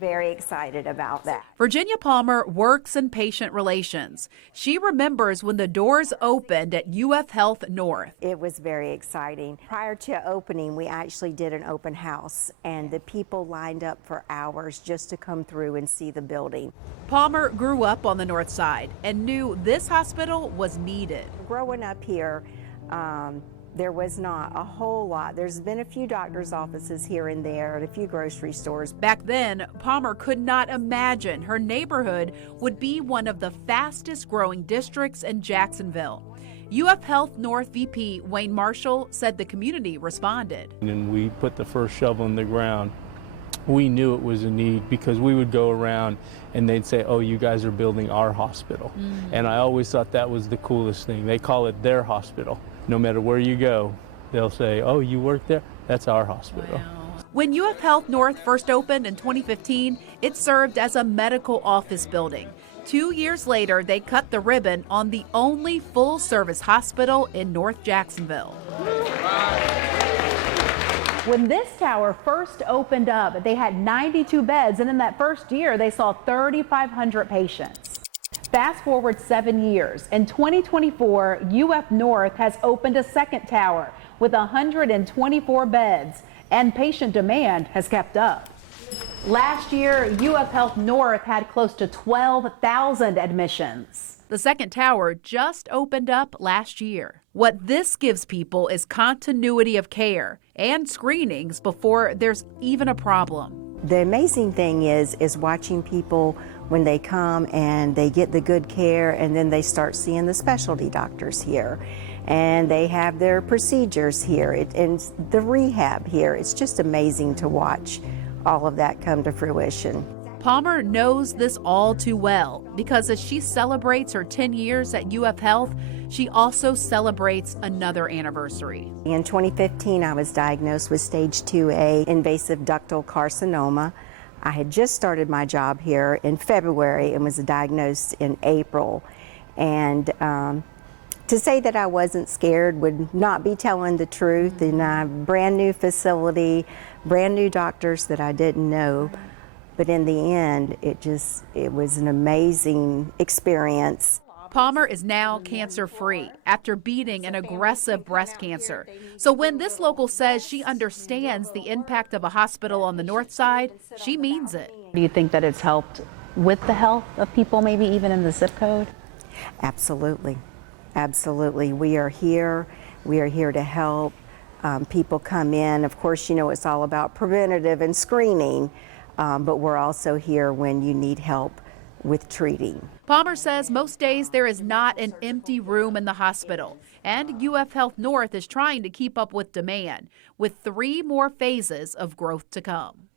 Very excited about that. Virginia Palmer works in patient relations. She remembers when the doors opened at UF Health North. It was very exciting. Prior to opening, we actually did an open house, and the people lined up for hours just to come through and see the building. Palmer grew up on the north side and knew this hospital was needed. Growing up here, there was not a whole lot. There's been a few doctor's offices here and there and a few grocery stores. Back then, Palmer could not imagine her neighborhood would be one of the fastest growing districts in Jacksonville. UF Health North VP Wayne Marshall said the community responded. And we put the first shovel in the ground. We knew it was a need because we would go around and they'd say, oh, you guys are building our hospital. And I always thought that was the coolest thing. They call it their hospital. No matter where you go, they'll say, oh, you work there? That's our hospital. Wow. When UF Health North first opened in 2015, it served as a medical office building. 2 years later, they cut the ribbon on the only full-service hospital in North Jacksonville. When this tower first opened up, they had 92 beds, and in that first year, they saw 3,500 patients. Fast forward 7 years. In 2024, UF North has opened a second tower with 124 beds, and patient demand has kept up. Last year, UF Health North had close to 12,000 admissions. The second tower just opened up last year. What this gives people is continuity of care and screenings before there's even a problem. The amazing thing is watching people when they come and they get the good care, and then they start seeing the specialty doctors here, and they have their procedures here, and the rehab here. It's just amazing to watch all of that come to fruition. Palmer knows this all too well because as she celebrates her 10 years at UF Health, she also celebrates another anniversary. In 2015, I was diagnosed with stage 2A invasive ductal carcinoma. I had just started my job here in February and was diagnosed in April. And to say that I wasn't scared would not be telling the truth. In a brand new facility, brand new doctors that I didn't know. But in the end, it was an amazing experience. Palmer is now cancer-free after beating an aggressive breast cancer. So when this local says she understands the impact of a hospital on the north side, she means it. Do you think that it's helped with the health of people, maybe even in the zip code? Absolutely. Absolutely. We are here. We are here to help. People come in. Of course, you know, it's all about preventative and screening, but we're also here when you need help with treating. Palmer says most days there is not an empty room in the hospital, and UF Health North is trying to keep up with demand, with 3 more phases of growth to come.